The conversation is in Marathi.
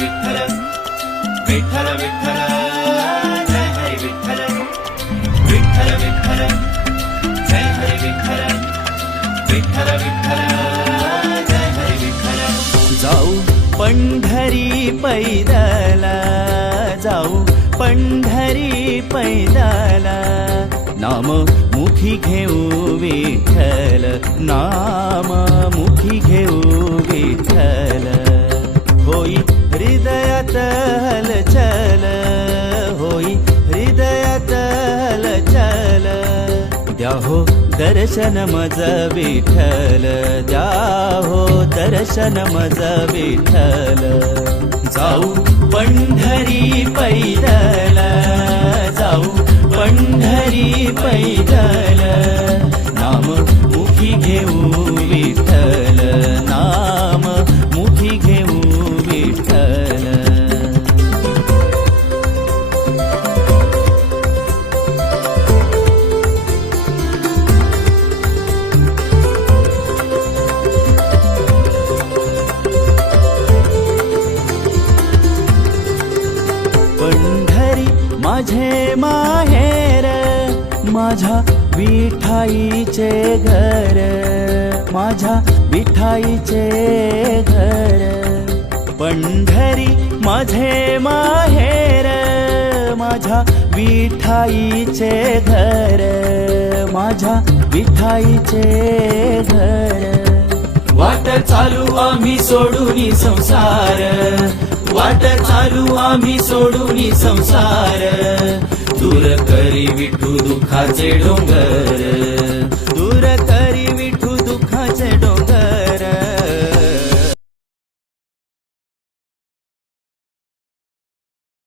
विठ्ठल विठ्ठल विठ्ठल जय हरी विठ्ठल विठ्ठल विठ्ठल जय हरी विठ्ठल विठ्ठल विठ्ठल जय हरी विठ्ठल जाऊ पंढरी पैदला जाऊ पंढरी पैदला नाम मुखी घेऊ विठ्ठल नाम मुखी घेऊ विठ्ठल होई हृदयात हलचल होई हृदयात हलचल द्या हो दर्शन मज विठ्ठल द्या हो दर्शन मज विठ्ठल जाऊ पंढरी पैदल जाऊ पंढरी पैदल नाम मुखी घेऊ विठ्ठल नाम मुखी घेऊ विठ्ठल पंढरी माझे माहेर माझ्या विठाईचे घर माझ्या विठाईचे घर पंढरी माझे माहेर माझ्या विठाईचे घर माझ्या विठाईचे घर वाट चालू आम्ही सोडूनी संसार वाट चालू आम्ही सोडूनी संसार दूर करी विठू दुखाचे डोंगर